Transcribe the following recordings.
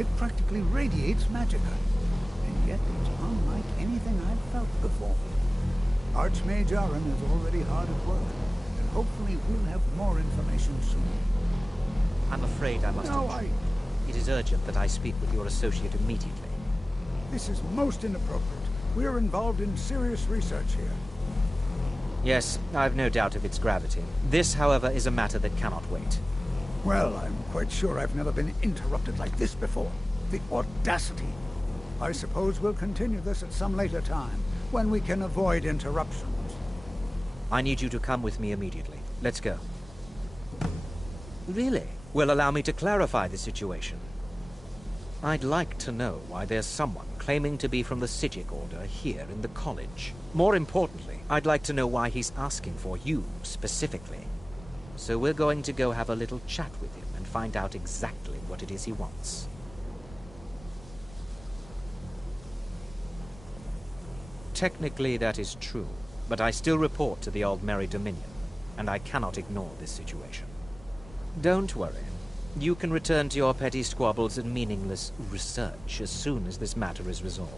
It practically radiates magicka, and yet it's unlike anything I've felt before. Archmage Aaron is already hard at work, and hopefully we'll have more information soon. I'm afraid I must... It is urgent that I speak with your associate immediately. This is most inappropriate. We're involved in serious research here. Yes, I've no doubt of its gravity. This, however, is a matter that cannot wait. Well, I'm quite sure I've never been interrupted like this before. The audacity. I suppose we'll continue this at some later time, when we can avoid interruptions. I need you to come with me immediately. Let's go. Really? Well, allow me to clarify the situation. I'd like to know why there's someone claiming to be from the Psijic Order here in the college. More importantly, I'd like to know why he's asking for you, specifically. So we're going to go have a little chat with him and find out exactly what it is he wants. Technically, that is true, but I still report to the Aldmeri Dominion, and I cannot ignore this situation. Don't worry. You can return to your petty squabbles and meaningless research as soon as this matter is resolved.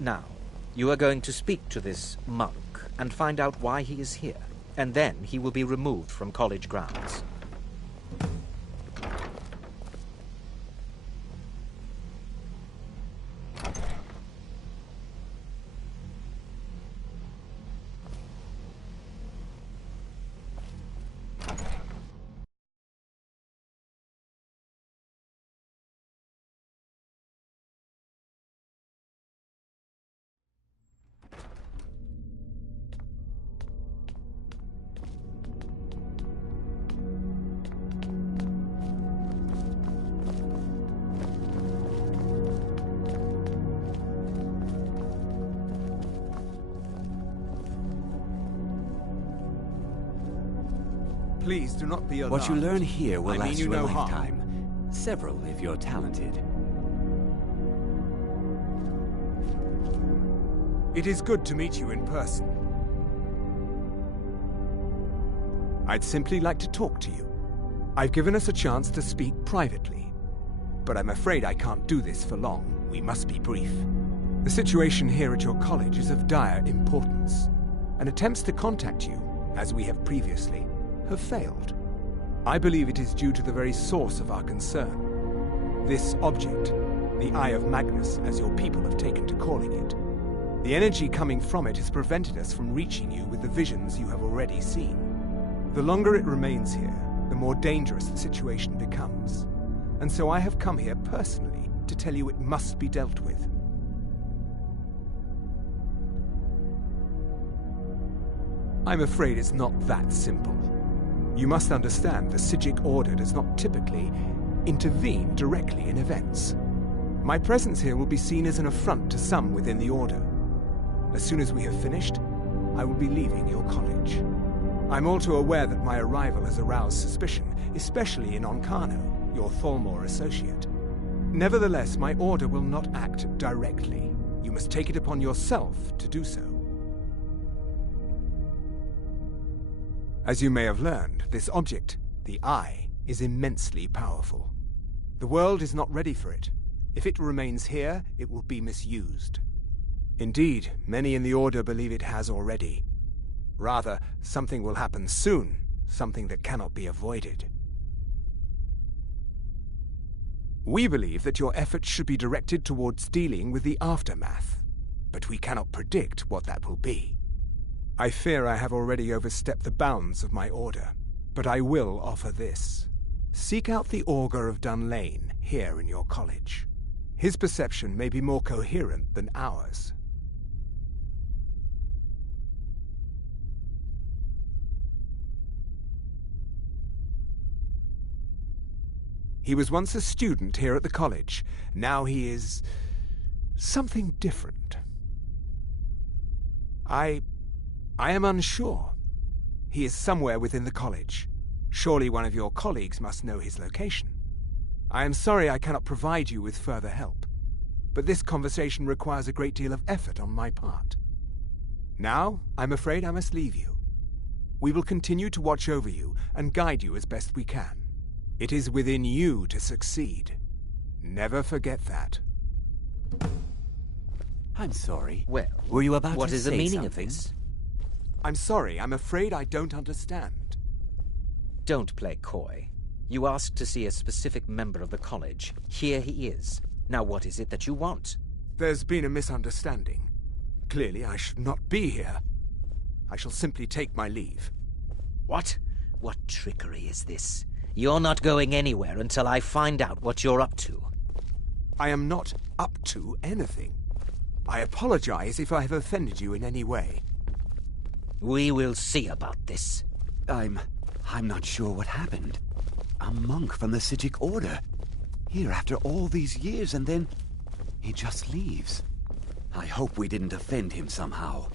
Now, you are going to speak to this monk and find out why he is here, and then he will be removed from college grounds. Please do not be alarmed. What you learn here will last you no a lifetime. harm. Several if you're talented. It is good to meet you in person. I'd simply like to talk to you. I've given us a chance to speak privately, but I'm afraid I can't do this for long. We must be brief. The situation here at your college is of dire importance, and attempts to contact you, as we have previously, have failed. I believe it is due to the very source of our concern. This object, the Eye of Magnus, as your people have taken to calling it. The energy coming from it has prevented us from reaching you with the visions you have already seen. The longer it remains here, the more dangerous the situation becomes. And so I have come here personally to tell you it must be dealt with. I'm afraid it's not that simple. You must understand the Psijic Order does not typically intervene directly in events. My presence here will be seen as an affront to some within the Order. As soon as we have finished, I will be leaving your college. I'm all too aware that my arrival has aroused suspicion, especially in Onkano, your Thalmor associate. Nevertheless, my Order will not act directly. You must take it upon yourself to do so. As you may have learned, this object, the Eye, is immensely powerful. The world is not ready for it. If it remains here, it will be misused. Indeed, many in the Order believe it has already. Rather, something will happen soon, something that cannot be avoided. We believe that your efforts should be directed towards dealing with the aftermath, but we cannot predict what that will be. I fear I have already overstepped the bounds of my Order, but I will offer this. Seek out the Augur of Dunlane here in your college. His perception may be more coherent than ours. He was once a student here at the college. Now he is something different. I am unsure. He is somewhere within the college. Surely one of your colleagues must know his location. I am sorry I cannot provide you with further help, but this conversation requires a great deal of effort on my part. Now, I'm afraid I must leave you. We will continue to watch over you and guide you as best we can. It is within you to succeed. Never forget that. I'm sorry. Well, were you about what to is the say meaning something? of this? I'm sorry, I'm afraid I don't understand. Don't play coy. You asked to see a specific member of the college. Here he is. Now what is it that you want? There's been a misunderstanding. Clearly, I should not be here. I shall simply take my leave. What? What trickery is this? You're not going anywhere until I find out what you're up to. I am not up to anything. I apologize if I have offended you in any way. We will see about this. I'm not sure what happened. A monk from the Sijic Order. Here after all these years, and then he just leaves. I hope we didn't offend him somehow.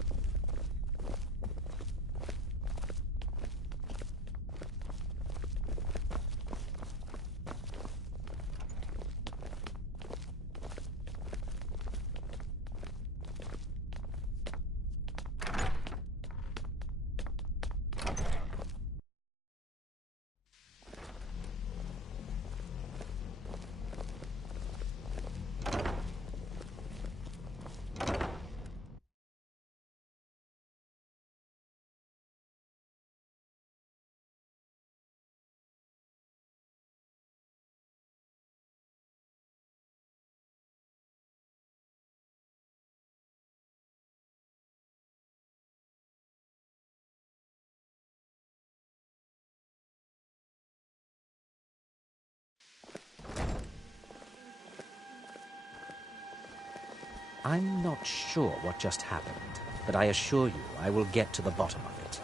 I'm not sure what just happened, but I assure you I will get to the bottom of it.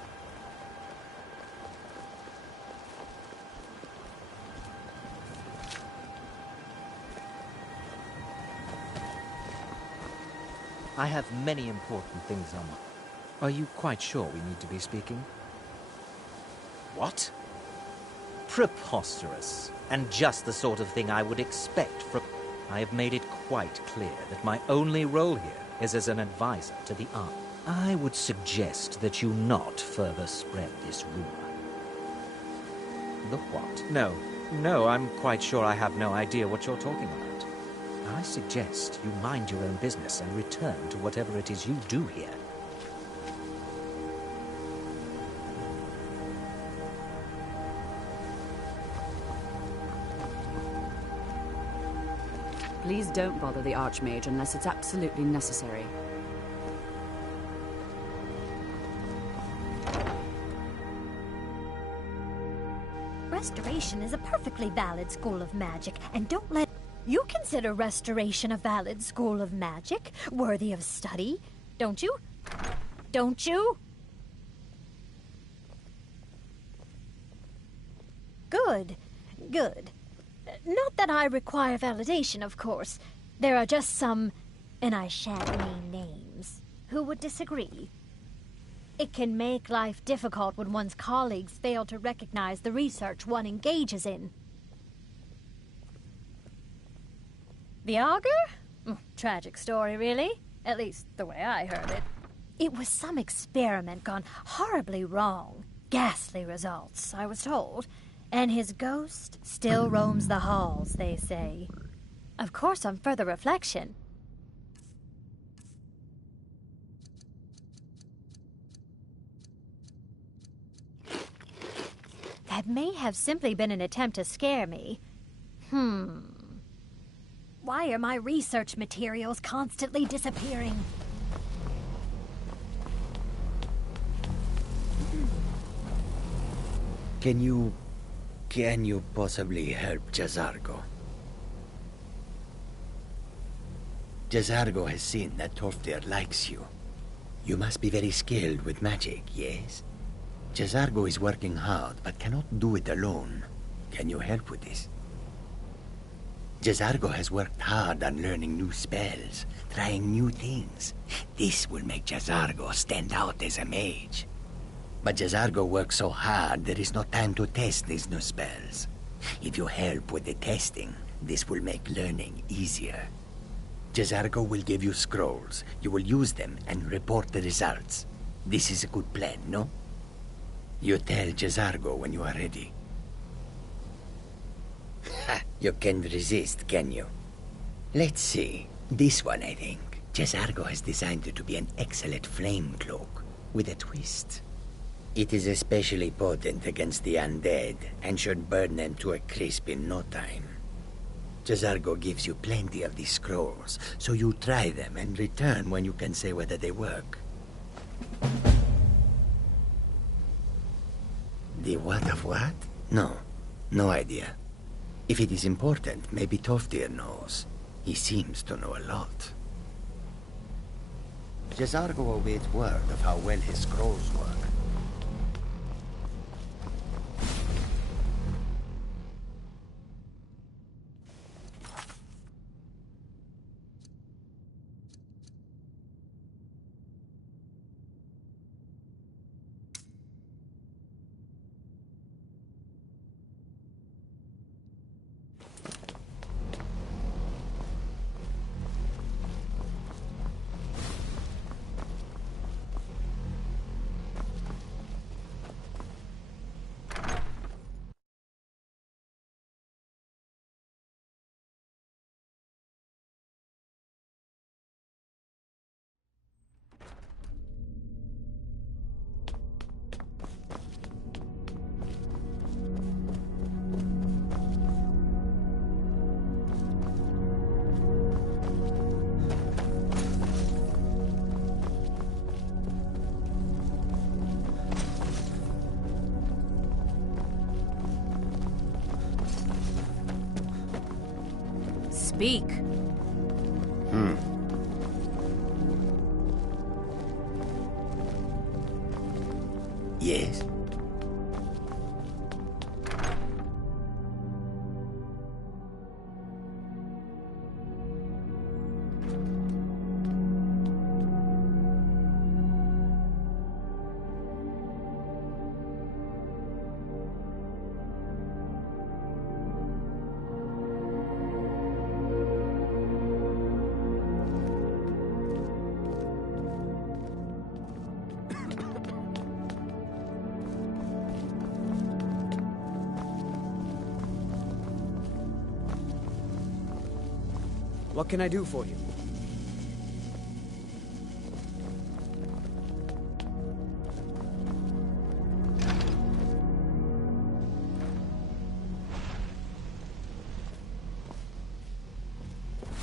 I have many important things on my... Are you quite sure we need to be speaking? What? Preposterous. And just the sort of thing I would expect from... I have made it quite clear that my only role here is as an advisor to the army. I would suggest that you not further spread this rumor. The what? No, I'm quite sure I have no idea what you're talking about. I suggest you mind your own business and return to whatever it is you do here. Please don't bother the Archmage unless it's absolutely necessary. Restoration is a perfectly valid school of magic, and don't let... You consider Restoration a valid school of magic, worthy of study, don't you? Don't you? Good, good. Not that I require validation, of course. There are just some, and I shan't name names, who would disagree. It can make life difficult when one's colleagues fail to recognize the research one engages in. The augur? Tragic story, really. At least the way I heard it. It was some experiment gone horribly wrong. Ghastly results, I was told. And his ghost still roams the halls, they say. Of course, on further reflection. That may have simply been an attempt to scare me. Why are my research materials constantly disappearing? Can you possibly help Jazargo? Jazargo has seen that Toftir likes you. You must be very skilled with magic, yes? Jazargo is working hard, but cannot do it alone. Can you help with this? Jazargo has worked hard on learning new spells, trying new things. This will make Jazargo stand out as a mage. But Jazargo works so hard, there is no time to test these new spells. If you help with the testing, this will make learning easier. Jazargo will give you scrolls. You will use them and report the results. This is a good plan, no? You tell Jazargo when you are ready. Ha! You can't resist, can you? Let's see. This one, I think. Jazargo has designed it to be an excellent flame cloak, with a twist. It is especially potent against the undead, and should burn them to a crisp in no time. Jazargo gives you plenty of these scrolls, so you try them and return when you can say whether they work. The what of what? No idea. If it is important, maybe Toftir knows. He seems to know a lot. Jazargo awaits word of how well his scrolls work. Speak. Yes? What can I do for you?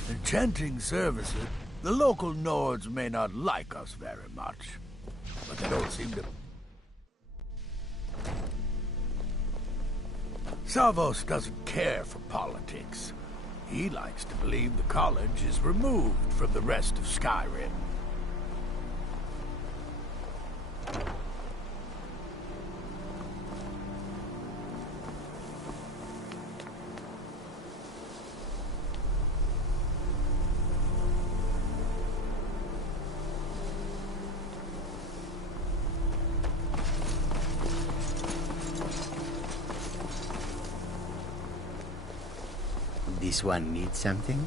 Enchanting services. The local Nords may not like us very much, but they don't seem to... Savos doesn't care for politics. He likes to believe the college is removed from the rest of Skyrim. This one needs something?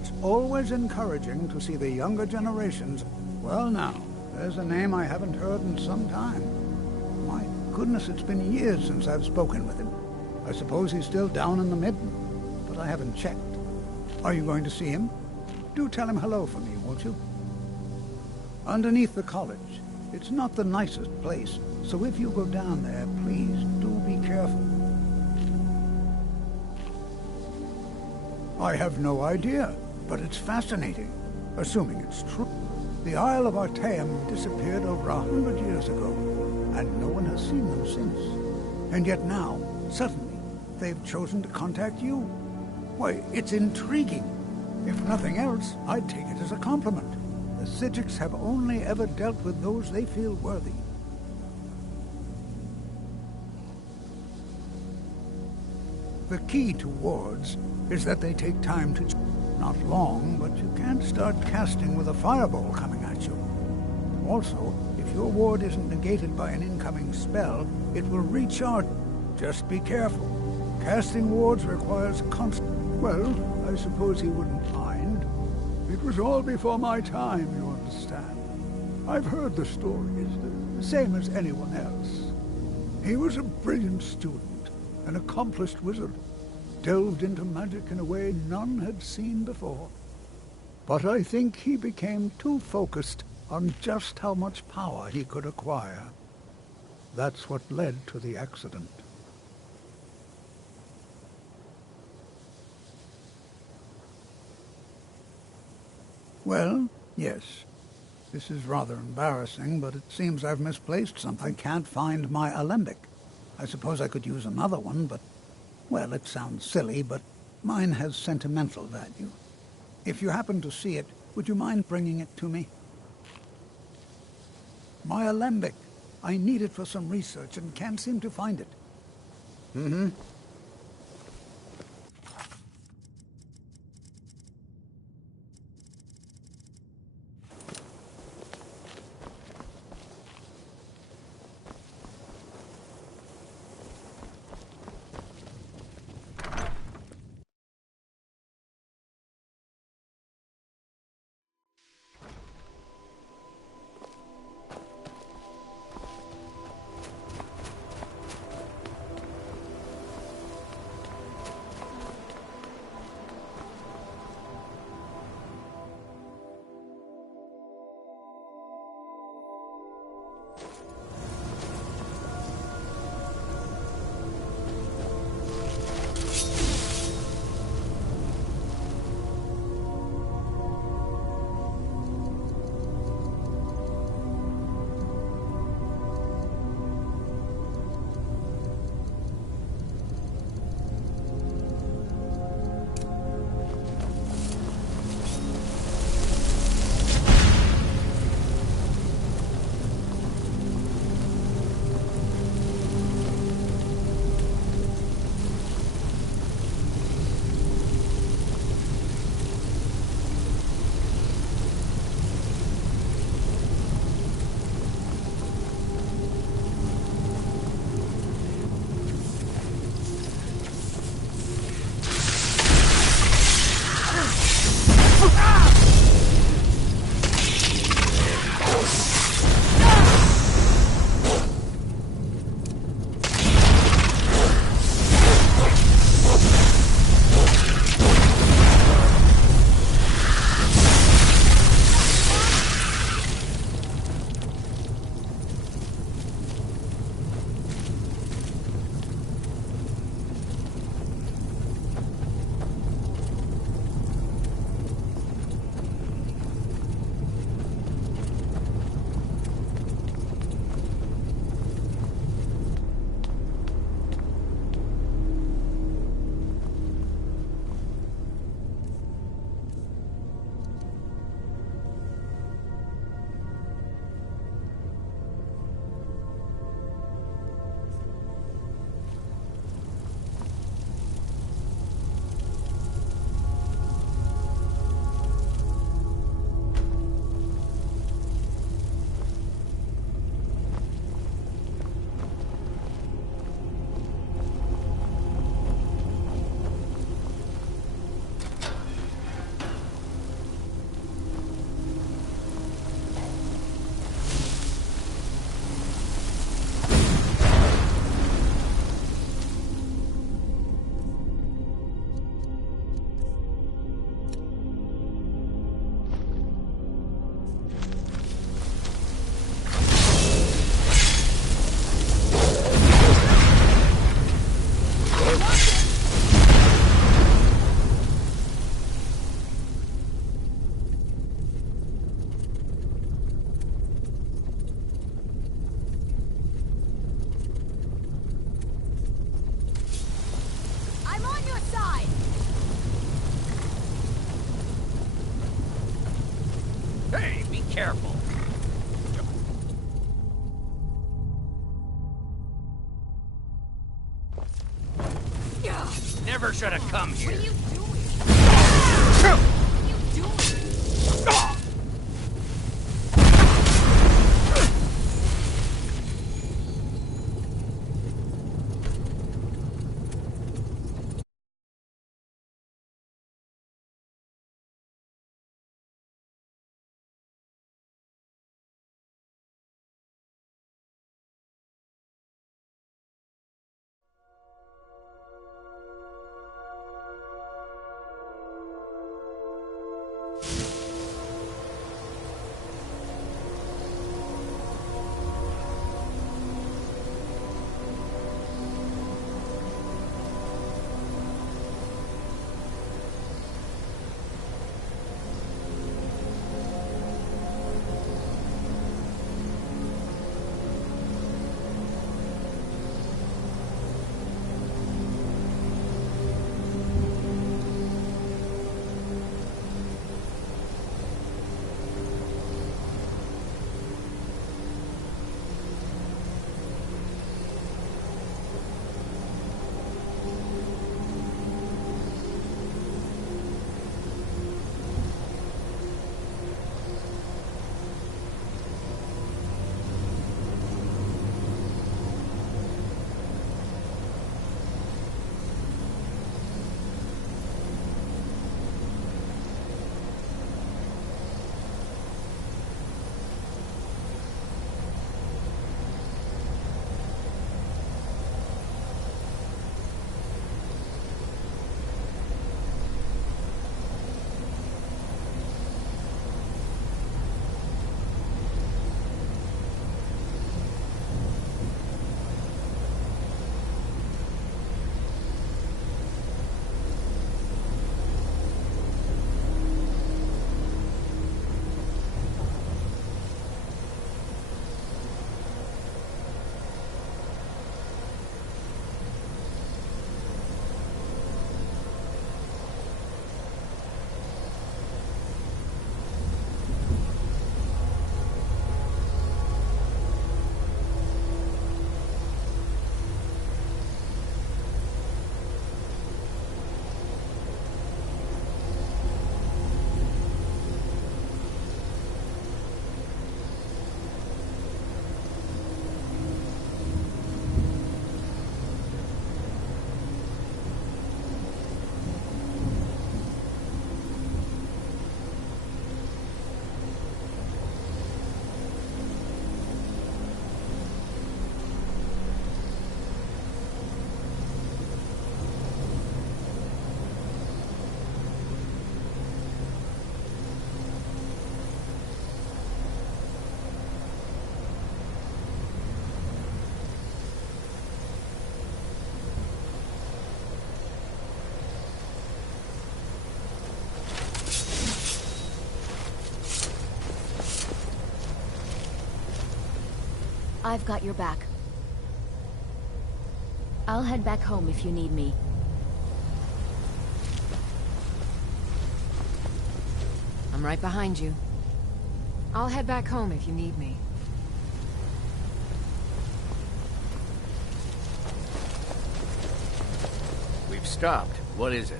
It's always encouraging to see the younger generations. Well now, there's a name I haven't heard in some time. My goodness, it's been years since I've spoken with him. I suppose he's still down in the Midden, but I haven't checked. Are you going to see him? Do tell him hello for me, won't you? Underneath the college. It's not the nicest place, so if you go down there, please do be careful. I have no idea, but it's fascinating, assuming it's true. The Isle of Artaeum disappeared over 100 years ago, and no one has seen them since. And yet now, suddenly, they've chosen to contact you. Why, it's intriguing. If nothing else, I'd take it as a compliment. The Psijics have only ever dealt with those they feel worthy. The key to wards is that they take time to... Not long, but you can't start casting with a fireball coming at you. Also, if your ward isn't negated by an incoming spell, it will recharge. Just be careful. Casting wards requires constant... Well, I suppose he wouldn't mind. It was all before my time, you understand. I've heard the stories, the same as anyone else. He was a brilliant student, an accomplished wizard, delved into magic in a way none had seen before. But I think he became too focused on just how much power he could acquire. That's what led to the accident. Well, yes. This is rather embarrassing, but it seems I've misplaced something. I can't find my alembic. I suppose I could use another one, but... Well, it sounds silly, but mine has sentimental value. If you happen to see it, would you mind bringing it to me? My alembic. I need it for some research and can't seem to find it. Mm-hmm. careful. Never should have come here. What are you doing? What are you doing? I've got your back. I'll head back home if you need me. I'm right behind you. I'll head back home if you need me. We've stopped. What is it?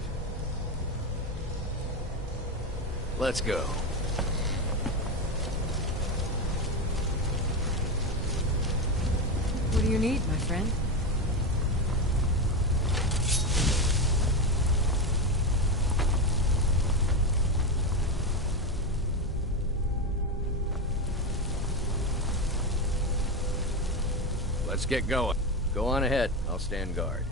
Let's go. What do you need, my friend? Let's get going. Go on ahead. I'll stand guard.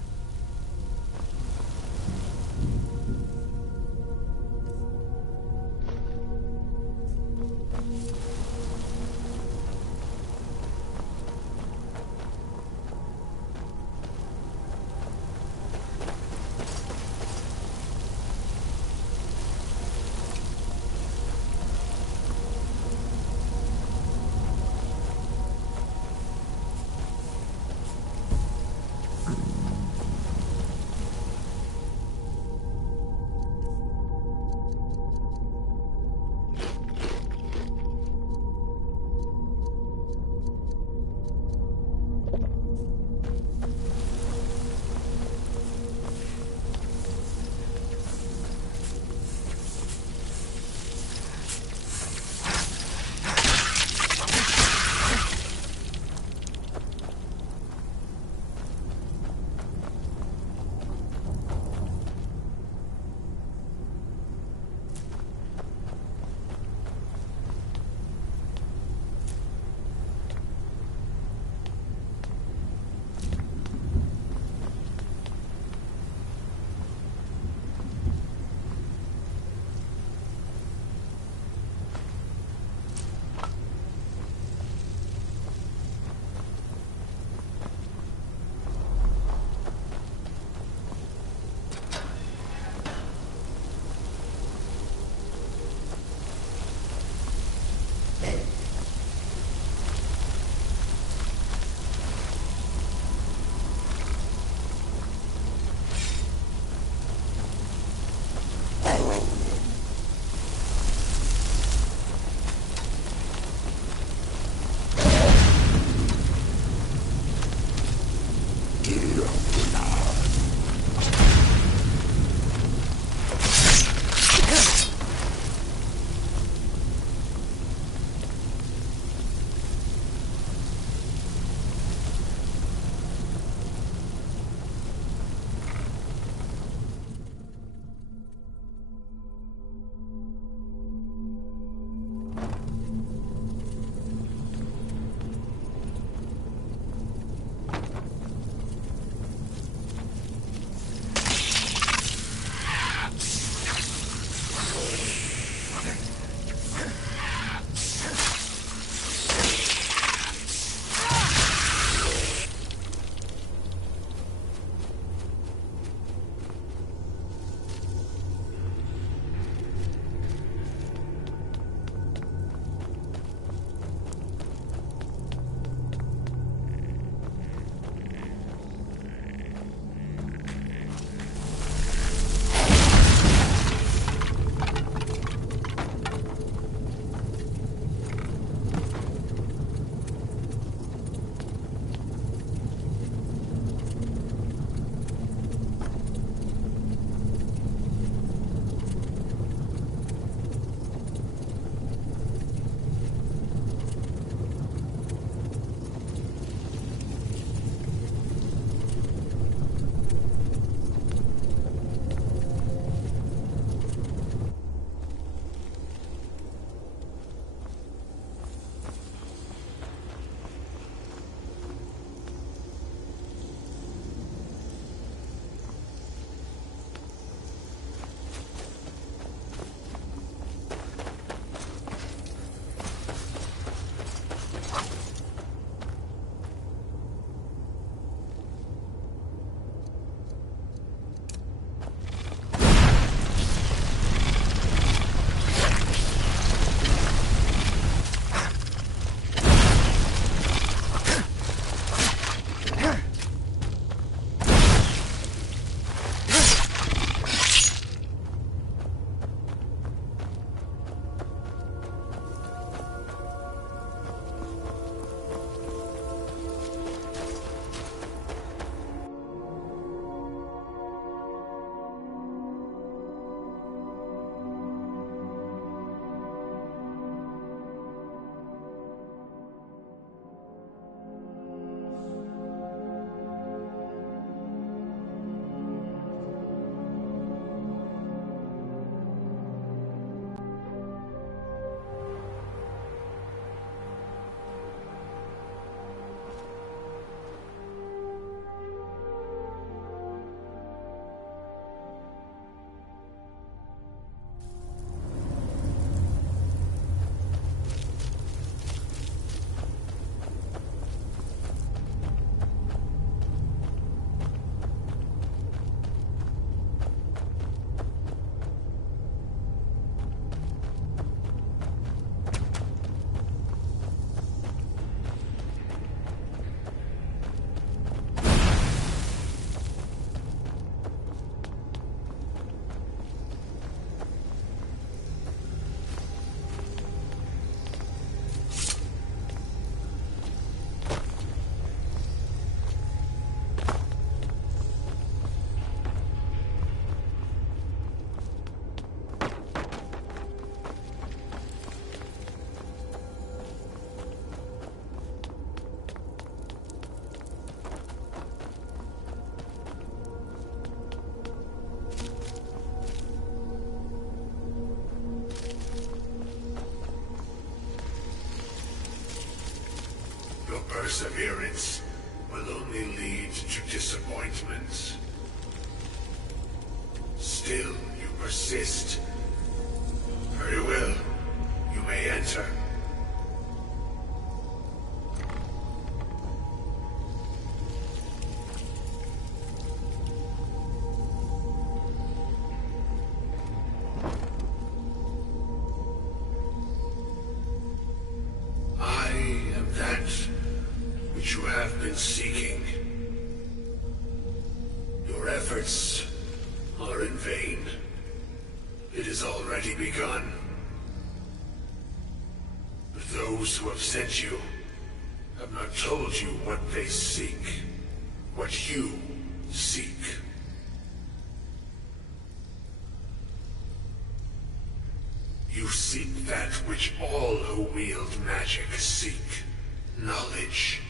perseverance will only lead to disappointment. Still, you persist. Very well. You may enter. I am that which you have been seeking. Your efforts are in vain. It has already begun. But those who have sent you have not told you what they seek, what you seek. You seek that which all who wield magic seek, knowledge.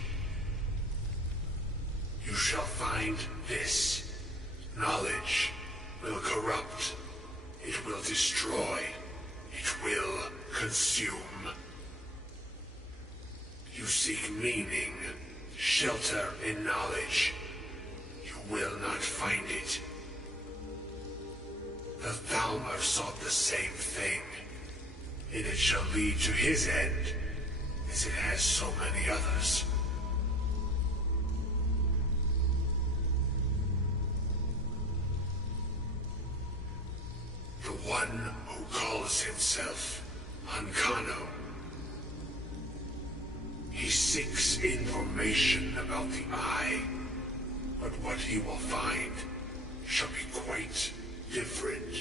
You shall find this. Knowledge will corrupt. It will destroy. It will consume. You seek meaning, shelter in knowledge. You will not find it. The Thalmor sought the same thing, and it shall lead to his end, as it has so many others. The one who calls himself Ancano. He seeks information about the Eye, but what he will find shall be quite different.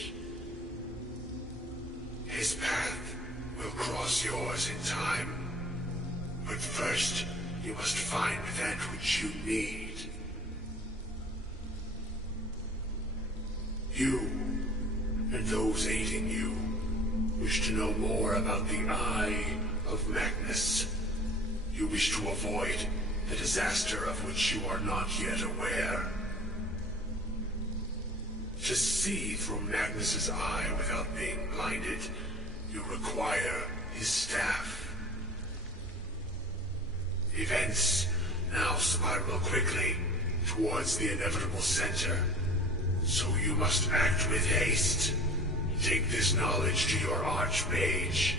His path will cross yours in time, but first you must find that which you need. You, and those aiding you, wish to know more about the Eye of Magnus. You wish to avoid the disaster of which you are not yet aware. To see through Magnus's eye without being blinded, you require his staff. Events now spiral quickly towards the inevitable center, so you must act with haste. Take this knowledge to your Archmage.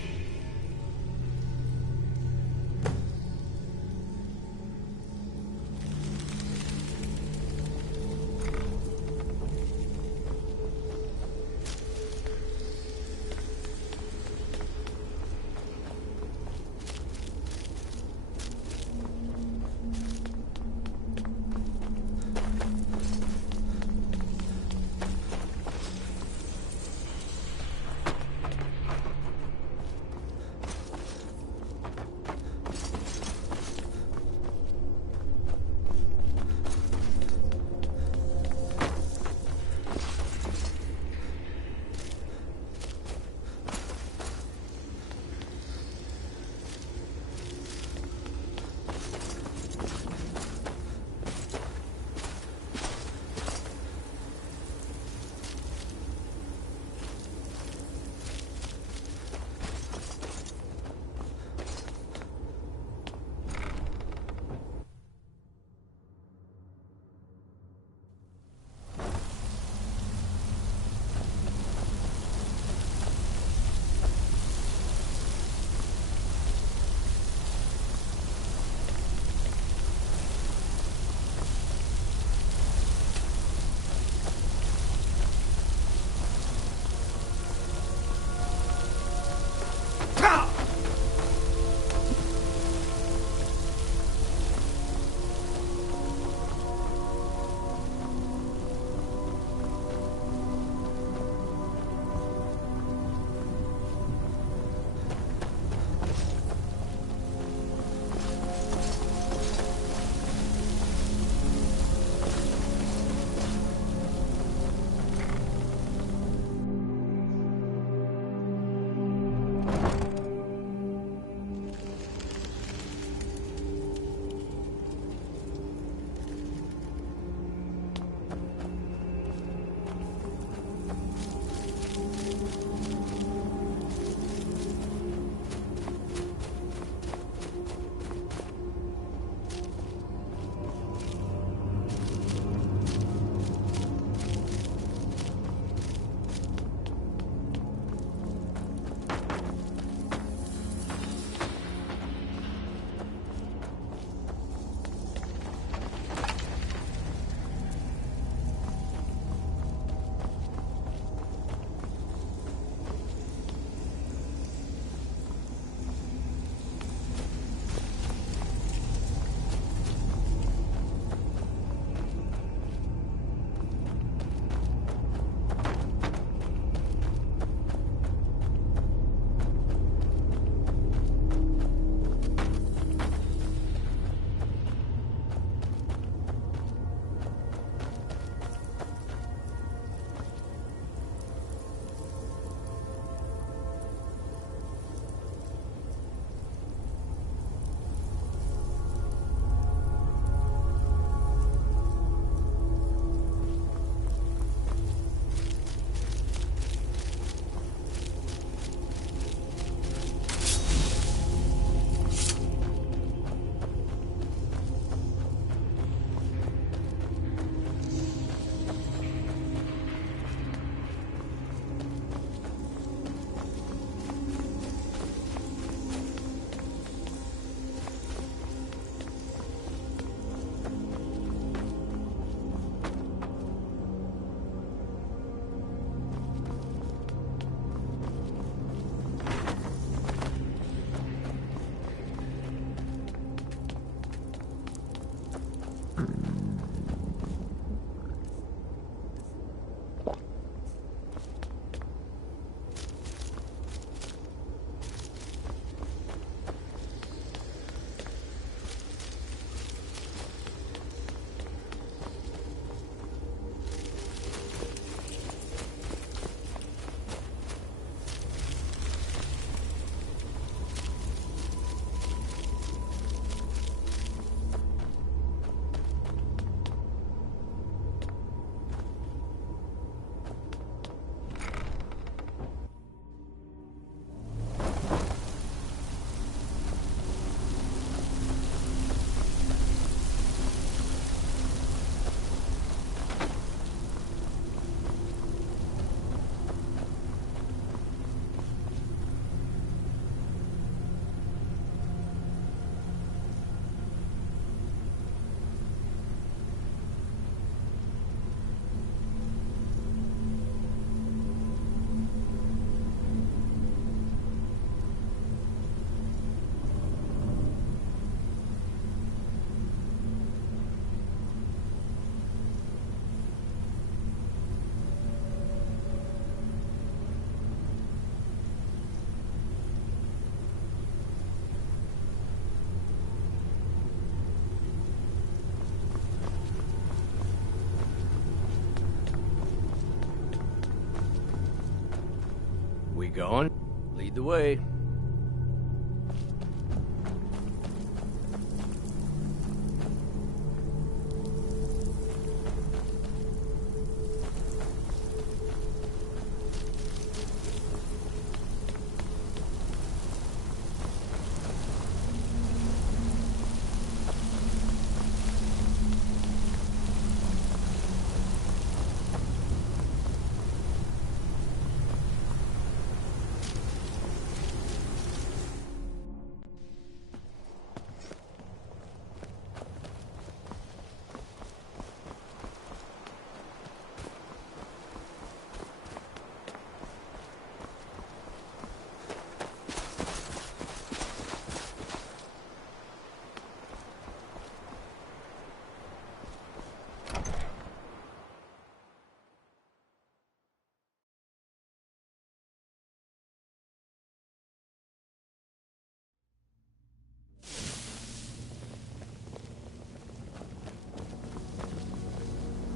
We going? Lead the way.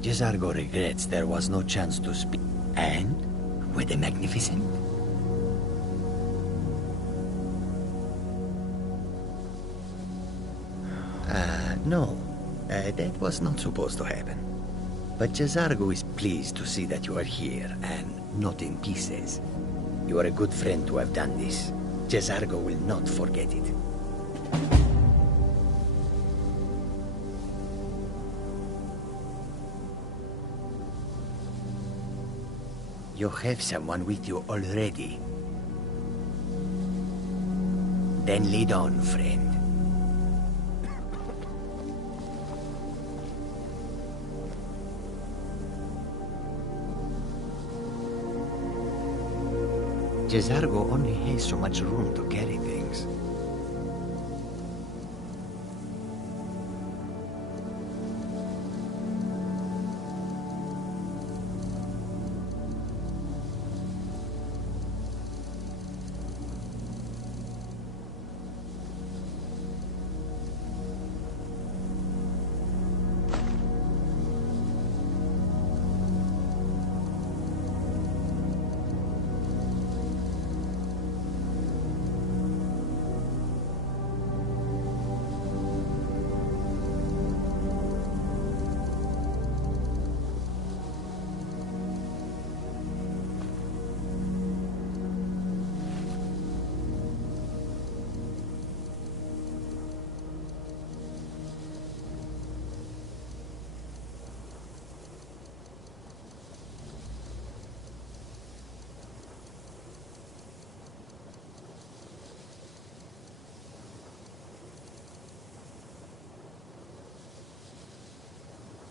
Jezargo regrets there was no chance to speak. And? Were they magnificent? No. That was not supposed to happen. But Jezargo is pleased to see that you are here, and not in pieces. You are a good friend to have done this. Jezargo will not forget it. You have someone with you already. Then lead on, friend. Jezargo only has so much room to carry things.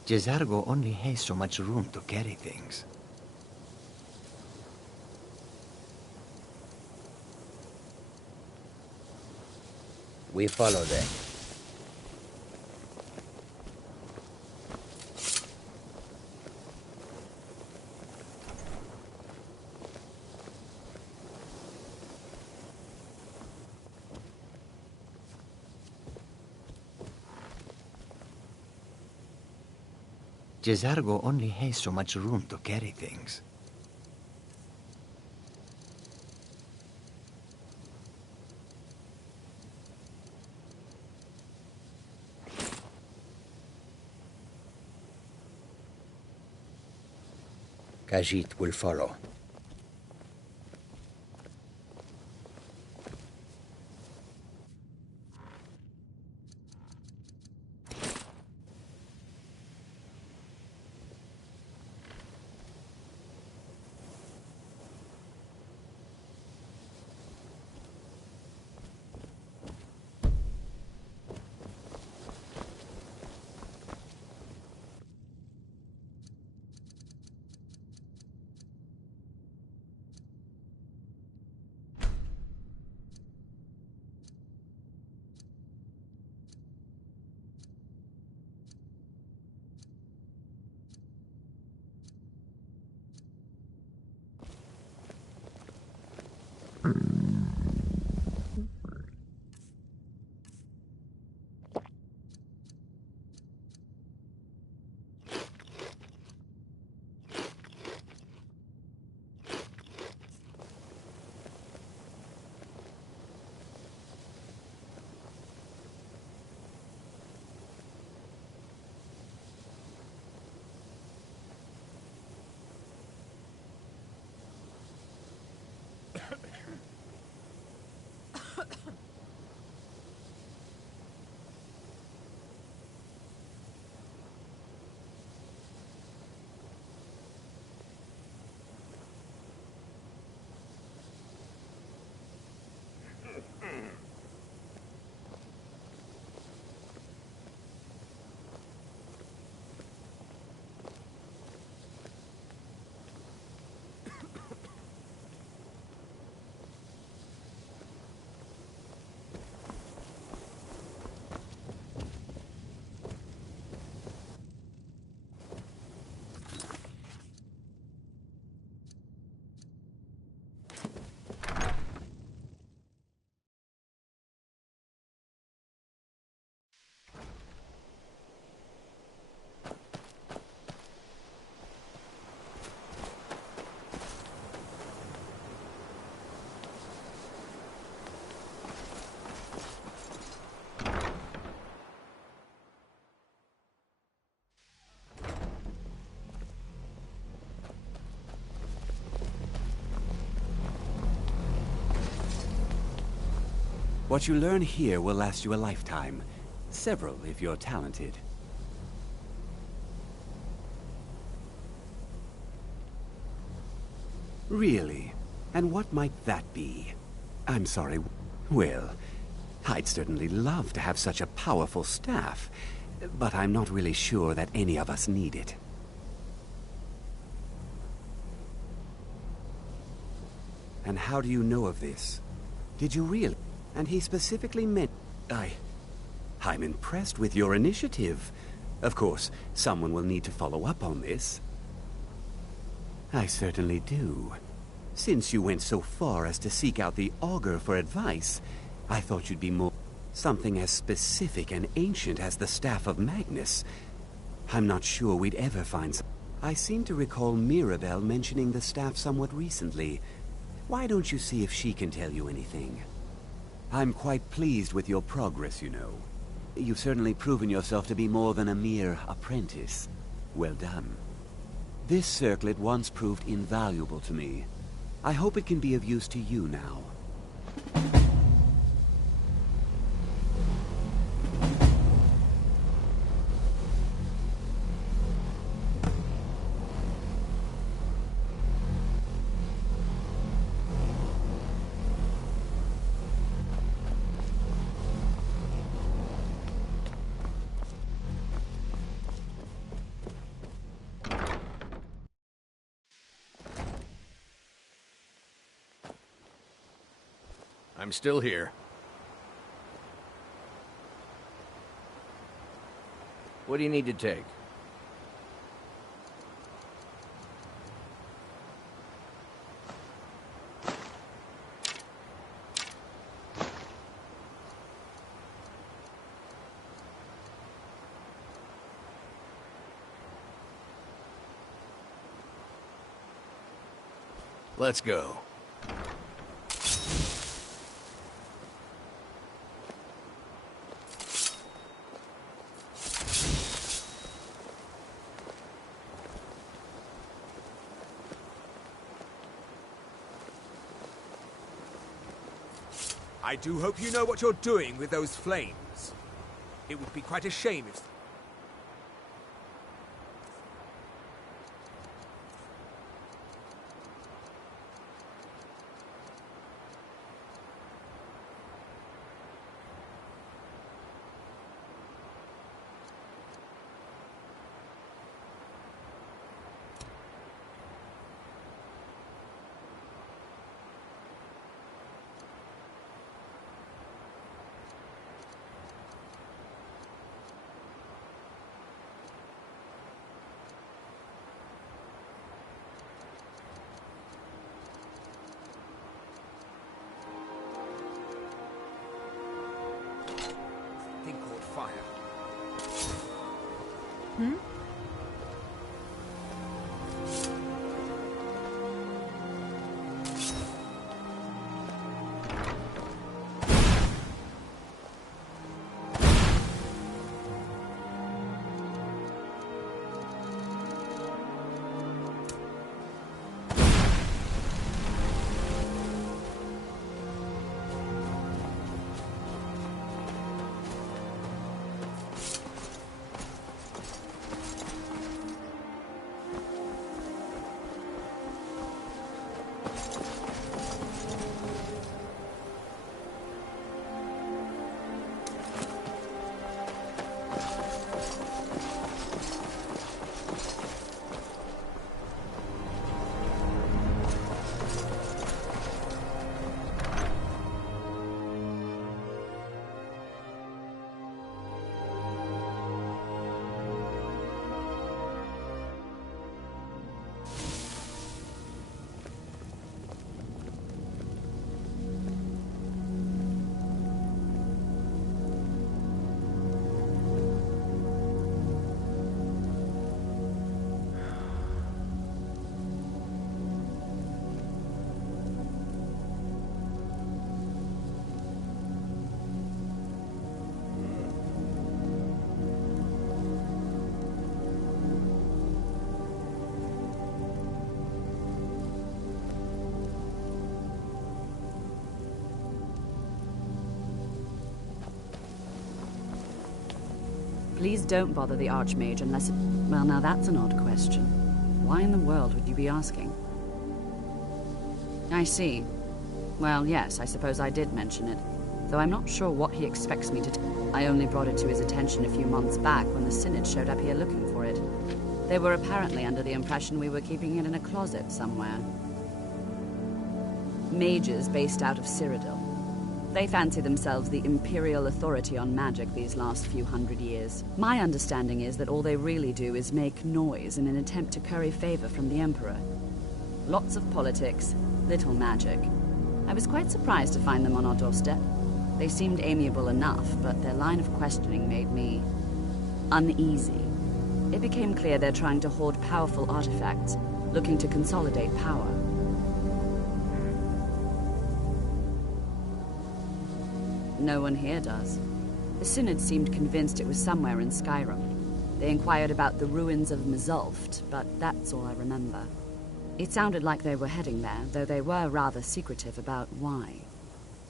Jezargo only has so much room to carry things. We follow them. Jezargo only has so much room to carry things. Khajiit will follow. What you learn here will last you a lifetime. Several, if you're talented. Really? And what might that be? I'm sorry. Well, I'd certainly love to have such a powerful staff, but I'm not really sure that any of us need it. And how do you know of this? Did you really? And he specifically meant... I'm impressed with your initiative. Of course, someone will need to follow up on this. I certainly do. Since you went so far as to seek out the Augur for advice, I thought you'd be more... something as specific and ancient as the Staff of Magnus. I'm not sure we'd ever find some... I seem to recall Mirabelle mentioning the staff somewhat recently. Why don't you see if she can tell you anything? I'm quite pleased with your progress, you know. You've certainly proven yourself to be more than a mere apprentice. Well done. This circlet once proved invaluable to me. I hope it can be of use to you now. I'm still here. What do you need to take? Let's go. I do hope you know what you're doing with those flames. It would be quite a shame if... Please don't bother the Archmage unless it... Well, now that's an odd question. Why in the world would you be asking? I see. Well, yes, I suppose I did mention it. Though I'm not sure what he expects me to I only brought it to his attention a few months back when the Synod showed up here looking for it. They were apparently under the impression we were keeping it in a closet somewhere. Mages based out of Cyrodiil. They fancy themselves the imperial authority on magic these last few hundred years. My understanding is that all they really do is make noise in an attempt to curry favor from the Emperor. Lots of politics, little magic. I was quite surprised to find them on our doorstep. They seemed amiable enough, but their line of questioning made me uneasy. It became clear they're trying to hoard powerful artifacts, looking to consolidate power. No one here does. The Synod seemed convinced it was somewhere in Skyrim. They inquired about the ruins of Mzulft, but that's all I remember. It sounded like they were heading there, though they were rather secretive about why.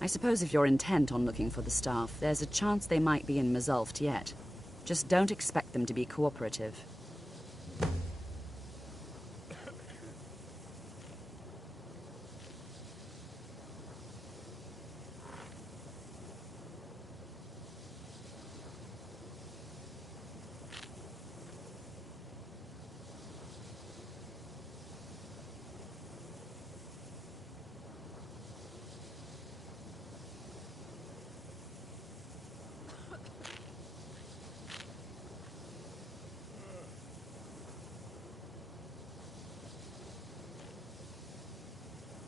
I suppose if you're intent on looking for the staff, there's a chance they might be in Mzulft yet. Just don't expect them to be cooperative.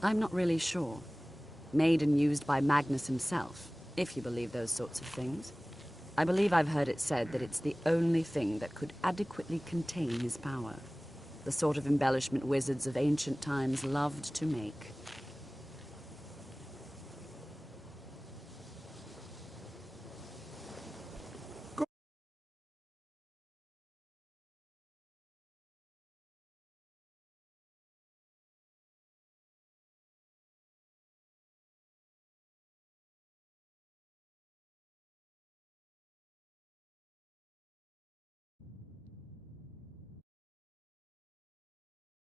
I'm not really sure. Made and used by Magnus himself, if you believe those sorts of things. I believe I've heard it said that it's the only thing that could adequately contain his power. The sort of embellishment wizards of ancient times loved to make.